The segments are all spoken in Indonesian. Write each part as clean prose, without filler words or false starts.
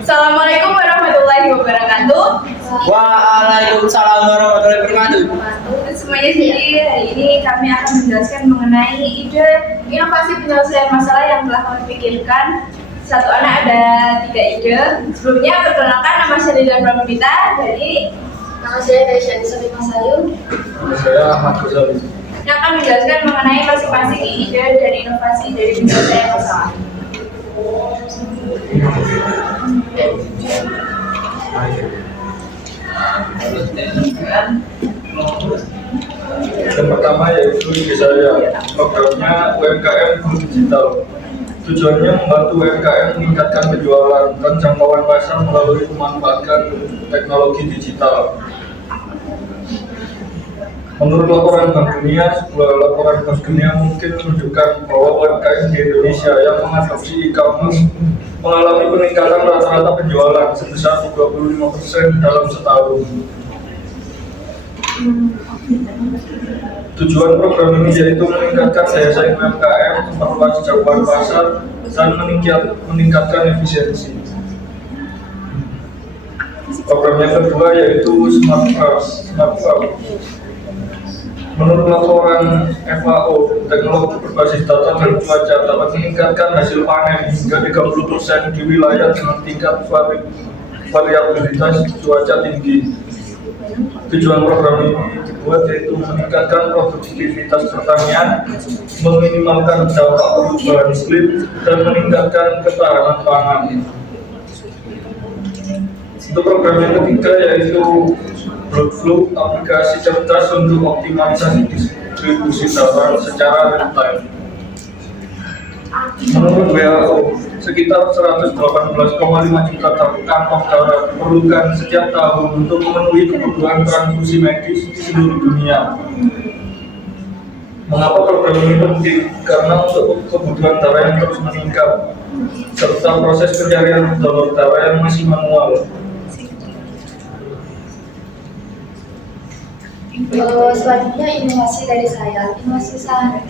Assalamualaikum warahmatullahi wabarakatuh. Waalaikumsalam warahmatullahi wabarakatuh. Semuanya, jadi hari ini kami akan menjelaskan mengenai ide inovasi penyelesaian masalah yang telah kami pikirkan. Satu anak ada 3 ide. Sebelumnya perkenalkan, nama saya Lilian Pramudita. Nama saya Daisyani Sofima Sayu. Nama saya Ahmad Ghazali. Yang akan menjelaskan mengenai masing-masing ide dan inovasi dari penyelesaian masalah. Yang pertama yaitu ide saya, programnya UMKM Digital. Tujuannya membantu UMKM meningkatkan penjualan dan jangkauan pasar melalui memanfaatkan teknologi digital. Menurut laporan Bank Dunia, sebuah laporan Bank Dunia mungkin menunjukkan bahwa UMKM di Indonesia yang mengadopsi e-commerce mengalami peningkatan rata-rata penjualan sebesar 25% dalam setahun. Tujuan program ini yaitu meningkatkan daya saing UMKM, memperluas jangkauan pasar, dan meningkatkan efisiensi. Program yang kedua yaitu Smart Farm. Menurut laporan FAO, teknologi berbasis data dan cuaca dapat meningkatkan hasil panen hingga 30% di wilayah dengan tingkat variabilitas cuaca tinggi. Tujuan program ini dibuat yaitu meningkatkan produktivitas pertanian, meminimalkan dampak perubahan iklim, dan meningkatkan ketahanan pangan. Untuk program yang ketiga yaitu Blockflow, aplikasi cerdas untuk optimalisasi distribusi data secara real time. Menurut WHO, sekitar 118,5 juta kantong darah diperlukan setiap tahun untuk memenuhi kebutuhan transfusi medis di seluruh dunia. Mengapa program ini penting? Karena untuk kebutuhan darah yang terus meningkat, serta proses pencarian donor darah yang masih manual. Selanjutnya inovasi dari saya. Inovasi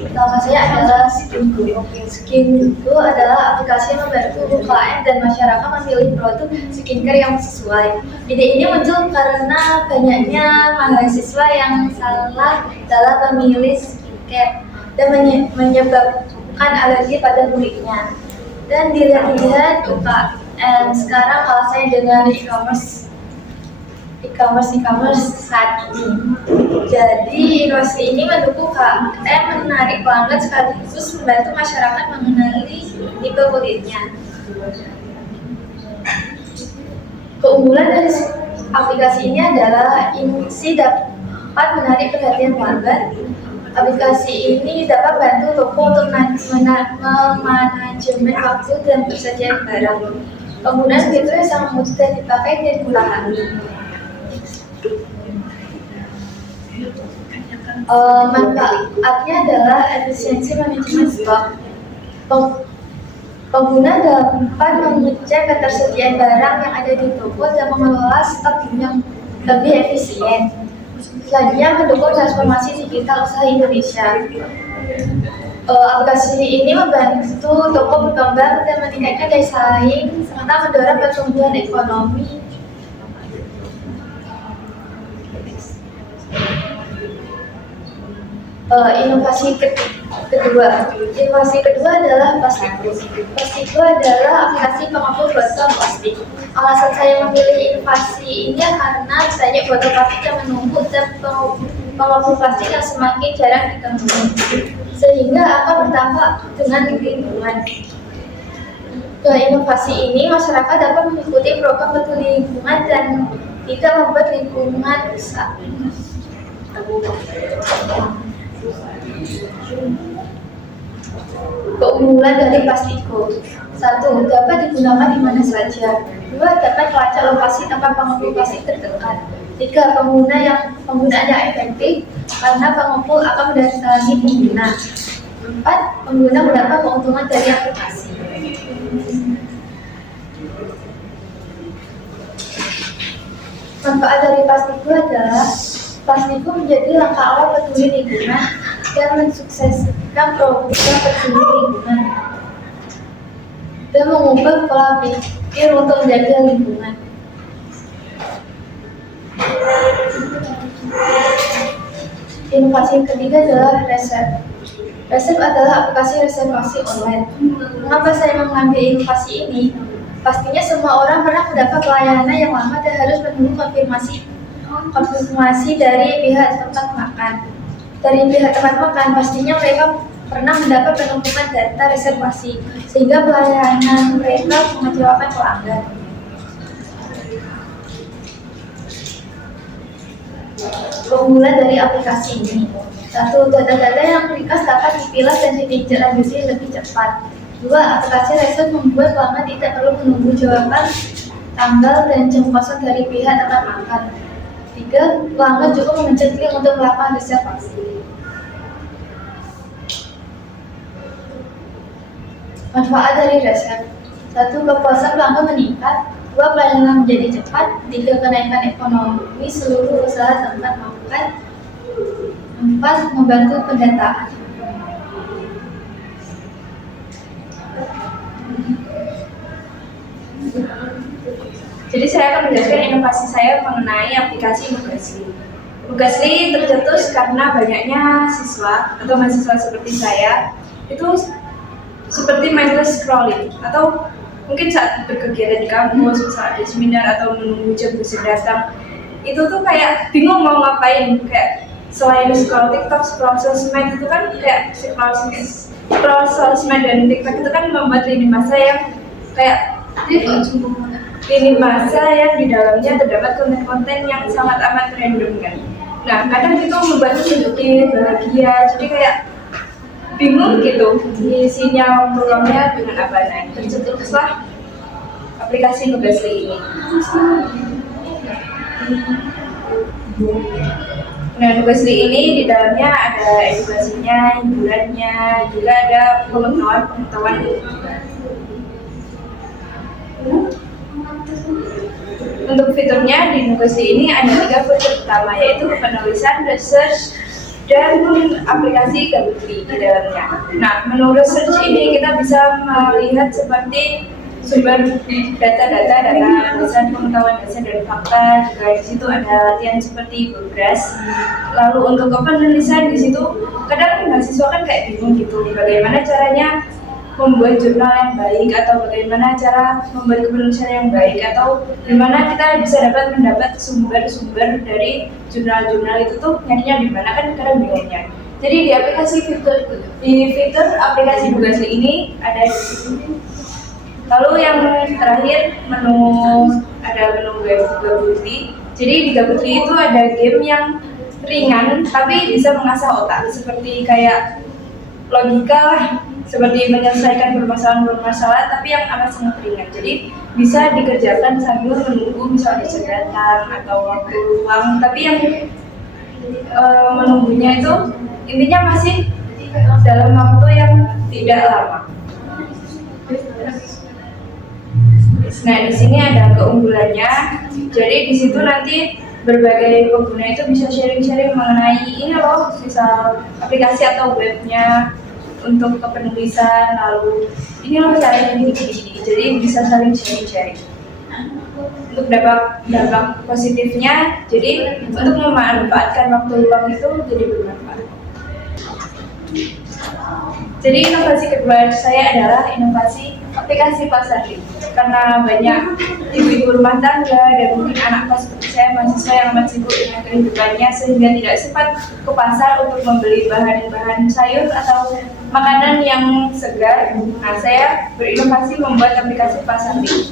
pertama saya adalah Skin2. Skin2 adalah aplikasi yang membantu UMKM dan masyarakat memilih produk skincare yang sesuai. Ide ini muncul karena banyaknya mahasiswa yang salah dalam memilih skincare dan menyebabkan alergi pada kulitnya. Dan dilihat-lihat UMKM sekarang kalah saing dengan e-commerce saat ini. Jadi inovasi ini mendukung UMKM menarik pelanggan sekaligus membantu masyarakat mengenali tipe kulitnya. Keunggulan dari aplikasi ini adalah inovasi dapat menarik perhatian pelanggan. Aplikasi ini dapat bantu toko untuk memanajemen waktu dan persediaan barang. Penggunaan fitur yang sangat mudah dipakai dan dipahami. Manfaatnya adalah efisiensi manajemen stok. Pengguna dapat mengecek ketersediaan barang yang ada di toko dan mengelola stok yang lebih efisien. Selanjutnya, mendukung transformasi digital usaha Indonesia. Aplikasi ini membantu toko berkembang dan meningkatkan daya saing serta mendorong pertumbuhan ekonomi. Inovasi kedua adalah Plastiku. Plastiku adalah aplikasi pengapur botol plastik. Alasan saya memilih inovasi ini karena banyak botol plastik yang menumpuk dan pengapur plastik yang semakin jarang ditemui, sehingga akan berdampak dengan lingkungan. Dengan inovasi ini, masyarakat dapat mengikuti program peduli lingkungan dan tidak membuat lingkungan rusak. Keunggulan dari Plastiku: 1. Dapat digunakan di mana saja. 2. Dapat melacak lokasi tempat pengepul plastik terdekat. 3. Penggunaan yang efektif karena pengepul akan mendatangi pengguna. 4. Pengguna mendapat keuntungan dari aplikasi. Manfaat dari Plastiku adalah Plastiku menjadi langkah awal peduli lingkungan dan mensukseskan program peduli lingkungan dan mengubah pola untuk menjaga lingkungan. Inovasi ketiga adalah Resep. Resep adalah aplikasi reservasi online. Mengapa saya mengambil inovasi ini? Pastinya semua orang pernah mendapat pelayanan yang lama dan harus menunggu konfirmasi dari pihak tempat makan. Dari pihak tempat makan, pastinya mereka pernah mendapat penumpukan data reservasi, sehingga pelayanan mereka mengecewakan pelanggan. Keunggulan dari aplikasi ini: 1. Data-data yang ringkas dapat dipilah dan ditindaklanjuti lebih cepat. 2. Aplikasi Resep membuat pelanggan tidak perlu menunggu jawaban tanggal dan jam kosong dari pihak tempat makan. 3. Pelanggan cukup memencet klik untuk melakukan reservasi. Manfaat dari Resep: 1. Kepuasan pelanggan meningkat. 2. Pelayanan menjadi cepat. 3. Kenaikan ekonomi seluruh usaha tempat makan. 4. Membantu pendataan. Jadi saya akan menjelaskan inovasi saya mengenai aplikasi Nugasly. Nugasly tercetus karena banyaknya siswa atau mahasiswa seperti saya itu seperti mindless scrolling, atau mungkin saat berkegiatan di kampus, misalnya ada seminar atau menunggu jam bus datang, itu tuh kayak bingung mau ngapain. Kayak selain scroll TikTok, scroll sosmed itu kan kayak scroll sosmed dan TikTok itu kan membuat lini masa yang kayak lini masa yang di dalamnya terdapat konten-konten yang sangat amat random kan. Nah, kadang itu membuat sedikit bahagia, jadi kayak bingung gitu isinya programnya dengan apa. Nah, tercetuslah aplikasi Nugasly ini. Nah, Nugasly ini di dalamnya ada edukasinya, hiburannya, juga ada pengetahuan. Untuk fiturnya di Nugasly ini ada 3 fitur utama, yaitu penulisan, research, dan aplikasi Gabutri di dalamnya. Nah, menu research ini kita bisa melihat seperti sumber data-data, tulisan pengetahuan dasar dan fakta. Juga di situ ada latihan seperti Progress. Lalu untuk penulisan di situ kadang mahasiswa kan kayak bingung gitu, bagaimana caranya membuat jurnal yang baik, atau bagaimana cara membuat penulisan yang baik, atau gimana kita bisa mendapat sumber-sumber dari jurnal-jurnal itu tuh nyarinya di mana, kan kadang bingungnya. Jadi di fitur aplikasi Nugasly ini ada di sini. Lalu yang terakhir ada menu Gabutri. Jadi di Gabutri itu ada game yang ringan tapi bisa mengasah otak, seperti kayak logika lah, seperti menyelesaikan permasalahan tapi yang amat sangat ringan. Jadi bisa dikerjakan sambil menunggu misalnya datang atau waktu luang, tapi yang menunggunya itu intinya masih dalam waktu yang tidak lama. Nah, di sini ada keunggulannya. Jadi di situ nanti berbagai pengguna itu bisa sharing-sharing mengenai ini loh, misal aplikasi atau webnya untuk kepenulisan, lalu ini loh caranya gini. Jadi bisa saling sharing-sharing. Untuk dampak positifnya, jadi untuk memanfaatkan waktu luang itu jadi bermanfaat. Jadi inovasi kedua saya adalah inovasi aplikasi Pasarly. Karena banyak ibu-ibu rumah tangga dan mungkin anak kos seperti saya, mahasiswa yang amat sibuk dengan kehidupannya sehingga tidak sempat ke pasar untuk membeli bahan-bahan sayur atau makanan yang segar. Nah, saya berinovasi membuat aplikasi Pasarly.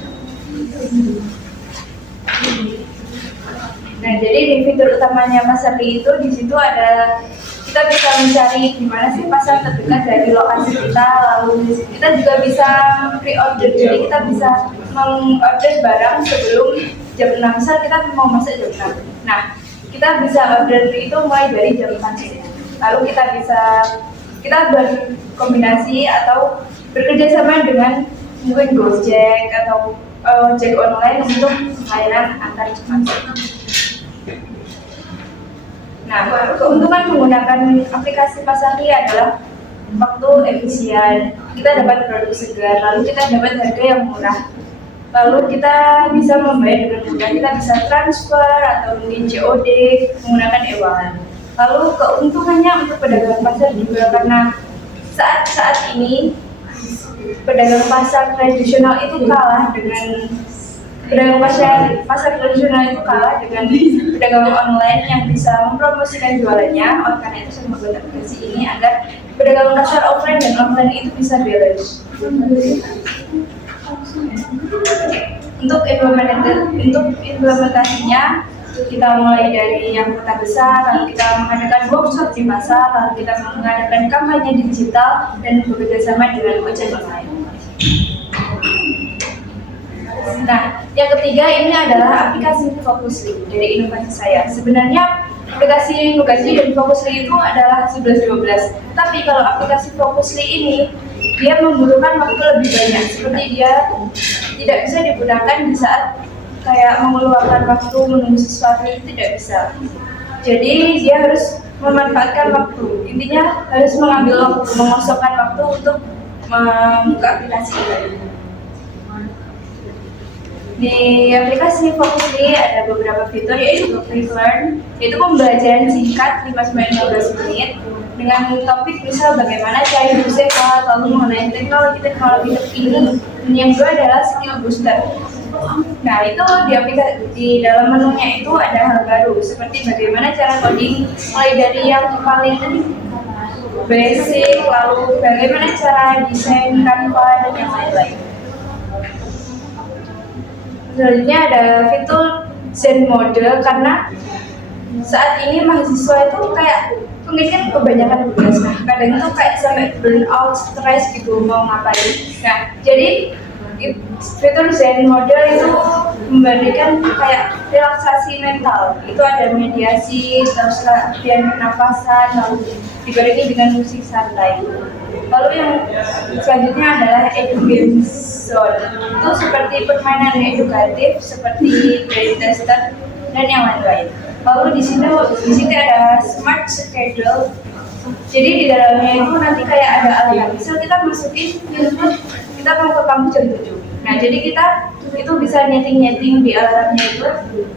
Nah, jadi di fitur utamanya Pasarly itu di situ ada, kita bisa mencari di mana sih pasar terdekat dari lokasi kita, lalu kita juga bisa pre-order. Jadi kita bisa mengorder barang sebelum jam 6, misal kita mau masak jam 6. Nah, kita bisa order itu mulai dari jam 4. Lalu kita berkombinasi atau bekerja sama dengan mungkin Gojek atau ojek online untuk layanan antar cepat. Nah, keuntungan menggunakan aplikasi Pasarly adalah waktu efisien, kita dapat produk segar, lalu kita dapat harga yang murah. Lalu kita bisa membayar dengan mudah, kita bisa transfer atau mungkin COD menggunakan e-wallet. Lalu keuntungannya untuk pedagang pasar juga karena saat ini pedagang pasar tradisional itu kalah dengan pasar tradisional itu kalah dengan pedagang online yang bisa mempromosikan jualannya. Oleh karena itu saya membuat aplikasi ini agar pedagang pasar offline dan online itu bisa balance. Untuk implementasinya kita mulai dari yang kota besar, lalu kita mengadakan workshop di pasar, lalu kita mengadakan kampanye digital dan bekerjasama dengan ojek online. Nah, yang ketiga ini adalah aplikasi Focusly dari inovasi saya. Sebenarnya aplikasi Nugasi dan Focusly itu adalah 11-12. Tapi kalau aplikasi Focusly ini dia membutuhkan waktu lebih banyak. Seperti dia tidak bisa digunakan di saat kayak mengeluarkan waktu menunggu sesuatu itu tidak bisa. Jadi dia harus memanfaatkan waktu. Intinya harus mengambil waktu, mengosongkan waktu untuk membuka aplikasi ini. Di aplikasi Focusly ada beberapa fitur yaitu Quick Learn, yaitu pembelajaran singkat 5-15 menit dengan topik misal bagaimana cara hidup sehat, lalu mengenai teknologi terkini. Dan yang kedua adalah skill booster. Nah itu di dalam menunya itu ada hal baru seperti bagaimana cara coding mulai dari yang paling basic, lalu bagaimana cara desain Canva dan yang lain-lain. Selanjutnya ada fitur Zen Mode karena saat ini mahasiswa itu kayak mungkin kan kebanyakan tugas, nah kadang itu kayak sampai burn out, stres gitu mau ngapain. Nah jadi fitur Zen Mode itu memberikan kayak relaksasi mental. Itu ada mediasi, terus latihan pernapasan, lalu dibarengi dengan musik santai. Lalu yang selanjutnya adalah Education Zone. Itu seperti permainan edukatif, seperti brain tester dan yang lain-lain. Lalu di sini ada Smart Schedule. Jadi di dalamnya itu nanti kayak ada alarm. Misal kita masukin input, kita mau ke kampus jam 7. Nah jadi kita itu bisa nyeting di alarmnya itu.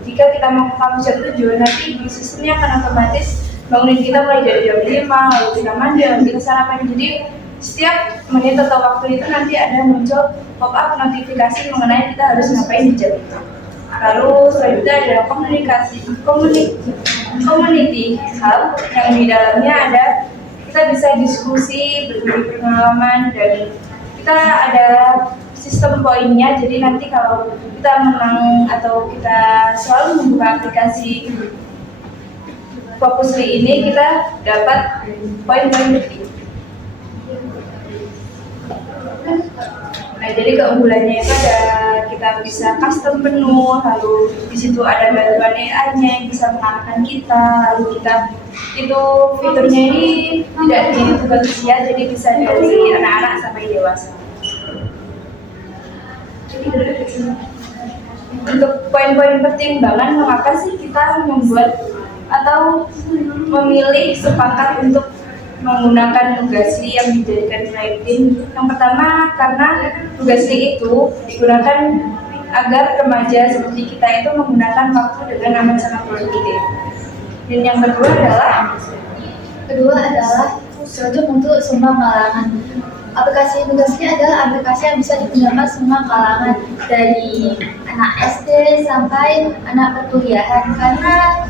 Jika kita mau ke kampus jam 7, nanti di sistemnya akan otomatis bangunin kita mulai dari jam 5, lalu kita mandi, lalu kita sarapan. Jadi setiap menit atau waktu itu nanti ada muncul pop-up notifikasi mengenai kita harus ngapain di jam itu. Lalu selanjutnya ada community hub yang di dalamnya ada kita bisa diskusi, berbagi pengalaman, dan kita ada sistem poinnya. Jadi nanti kalau kita menang atau kita selalu membuka aplikasi Focusly ini, kita dapat poin-poin lebih. Nah, jadi keunggulannya itu ada kita bisa custom menu, lalu di situ ada bantuan AI-nya yang bisa mengarahkan kita, lalu kita itu fiturnya ini tidak ditutup usia, jadi bisa dari anak-anak sampai dewasa. Untuk poin-poin pertimbangan mengapa sih kita membuat atau memilih sepakat untuk menggunakan Nugasi yang dijadikan Flyteam. Yang pertama karena Nugasi itu digunakan agar remaja seperti kita itu menggunakan waktu dengan aman sangat produktif. Dan yang kedua adalah cocok untuk semua kalangan. Aplikasi Nugasi adalah aplikasi yang bisa digunakan semua kalangan dari anak SD sampai anak perkuliahan karena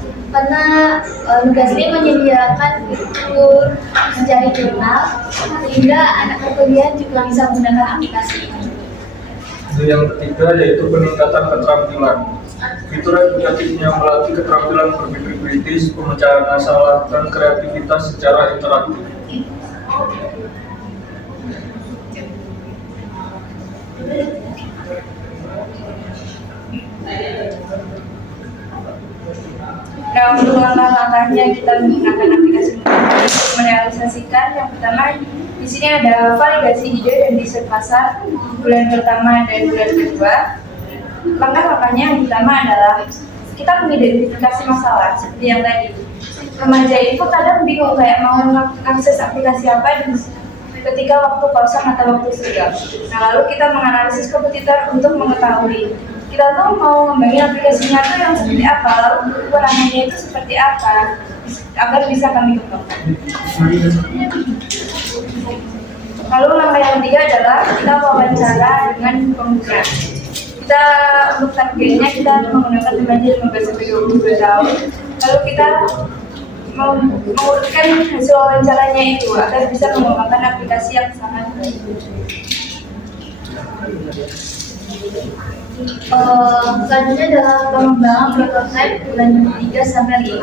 Nugasi menyediakan fitur mencari jurnal sehingga anak perkuliahan juga bisa menggunakan aplikasi ini. Yang ketiga yaitu peningkatan keterampilan. Fitur edukatifnya melatih keterampilan berpikir kritis, pemecahan masalah, dan kreativitas secara interaktif. Nah, untuk langkah-langkahnya kita menggunakan aplikasi untuk merealisasikan. Yang pertama, di sini ada validasi ide dan desain pasar bulan pertama dan bulan kedua. Langkah-langkahnya yang pertama adalah kita mengidentifikasi masalah seperti yang tadi. Remaja itu kadang bingung kayak mau mengakses aplikasi apa dan ketika waktu kosong atau waktu senggang. Nah, lalu kita menganalisis kompetitor untuk mengetahui kita tuh mau ngembangin aplikasinya tuh yang seperti apa, lalu kekurangannya itu seperti apa, agar bisa kami kembangkan. Lalu langkah yang ketiga adalah kita wawancara dengan pengguna. Kita untuk targetnya kita menggunakan durasi 15-22 tahun. Lalu kita mengurutkan hasil wawancaranya itu agar bisa mengembangkan aplikasi yang sangat baik. Selanjutnya adalah pengembangan prototipe bulan 3 sampai 5.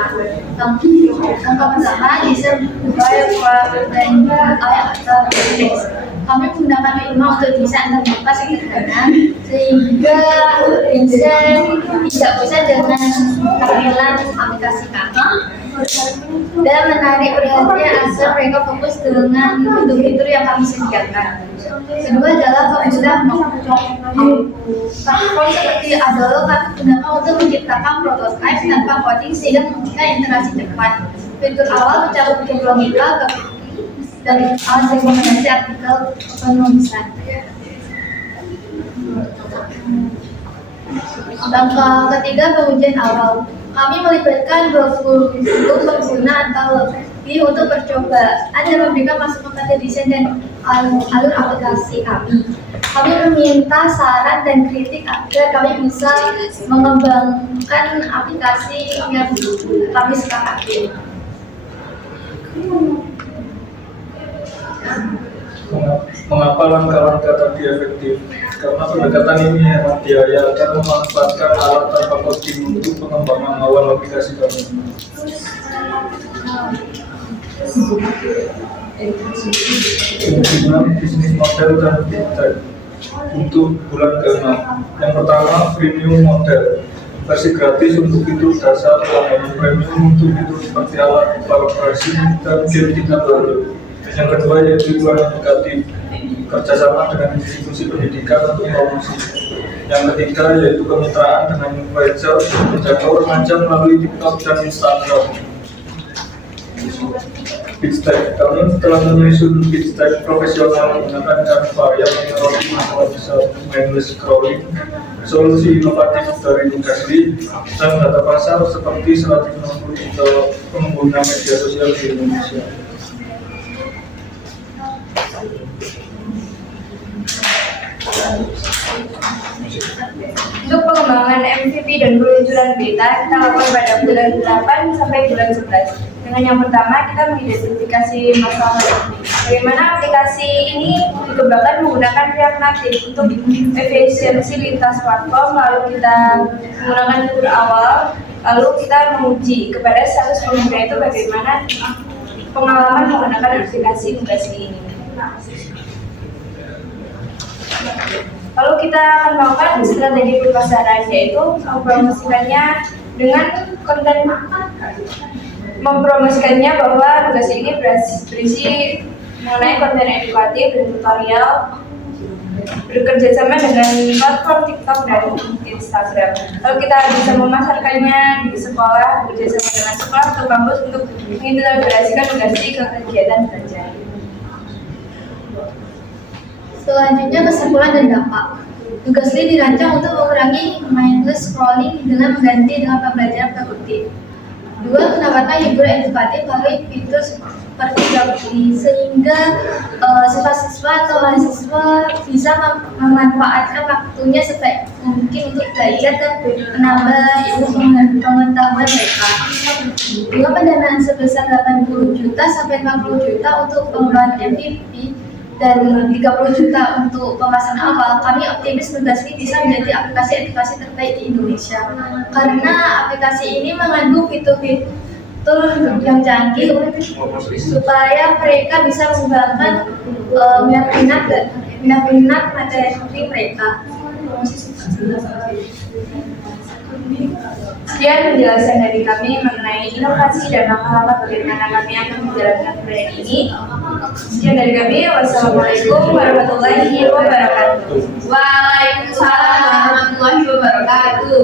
Langkah pertama desain wireframe dan atau teks. Kami menggunakan Figma untuk desain antar muka sederhana sehingga desain tidak bosan dengan tampilan aplikasi kami dan menarik perhatian agar mereka fokus dengan fitur-fitur yang kami sediakan. Kedua adalah pengguna platform seperti Adobe kami gunakan untuk menciptakan prototipe tanpa coding sehingga memungkinkan interaksi cepat. Fitur awal mencakup bikin logika, dan alat rekomendasi artikel penulisan. Langkah ketiga pengujian awal. Kami melibatkan 20 pengguna atau lebih untuk percobaan dan memberikan masukan pada desain dan alur aplikasi kami. Kami meminta saran dan kritik agar kami bisa mengembangkan aplikasi yang kami sepakati. Mengapa langkah-langkah tadi efektif? Karena pendekatan ini hemat biaya dan memanfaatkan alat tanpa coding untuk pengembangan awal aplikasi kami. Kemungkinan bisnis model dan fintech untuk bulan ke-6. Yang pertama, premium model. Versi gratis untuk fitur dasar, layanan premium untuk fitur seperti alat kolaborasi dan game tingkat lanjut. Yang kedua yaitu iklan edukatif, kerjasama dengan institusi pendidikan untuk promosi. Yang ketiga yaitu kemitraan dengan influencer menjangkau remaja melalui TikTok dan Instagram. Pitch-Deck, kami telah menyusun pitch-deck profesional menggunakan Canva yang menyoroti masalah besar mindless scrolling, solusi inovatif dari Nukasli, dan data pasar seperti 160 juta pengguna media sosial di Indonesia. Untuk pengembangan MVP dan peluncuran beta kita lakukan pada bulan 8 sampai bulan 11. Dengan yang pertama kita mengidentifikasi masalah bagaimana aplikasi ini dikembangkan menggunakan React Native untuk efisiensi lintas platform, lalu kita menggunakan fitur awal, lalu kita menguji kepada status pengguna itu bagaimana pengalaman menggunakan aplikasi Nukasli ini. Lalu kita akan melakukan strategi pemasaran, yaitu mempromosikannya dengan konten, mempromosikannya bahwa Nukasli ini berisi mengenai konten edukatif dan tutorial, bekerjasama dengan platform TikTok dan Instagram. Lalu kita bisa memasarkannya di sekolah, bekerjasama dengan sekolah atau kampus untuk mengintegrasikan Nukasli ke kegiatan belajar. Selanjutnya kesimpulan dan dampak. Nukasli dirancang untuk mengurangi mindless scrolling dengan mengganti dengan pembelajaran produktif. 2. Menawarkan hiburan edukatif melalui fitur seperti Gabri sehingga siswa-siswa atau mahasiswa bisa memanfaatkan waktunya sebaik mungkin untuk belajar dan menambah ilmu pengetahuan mereka. 2. Pendanaan sebesar 80 juta sampai 50 juta untuk pengembangan MVP dan 30 juta untuk pemasaran awal. Kami optimis Nukasli bisa menjadi aplikasi edukasi terbaik di Indonesia karena aplikasi ini mengandung fitur-fitur yang canggih supaya mereka bisa mengembangkan minat materi mereka. Sekian penjelasan dari kami mengenai inovasi dan langkah-langkah bagaimana kami akan menjalankan proyek ini. Sekian dari kami. Wassalamualaikum warahmatullahi wabarakatuh. Waalaikumsalam warahmatullahi wabarakatuh.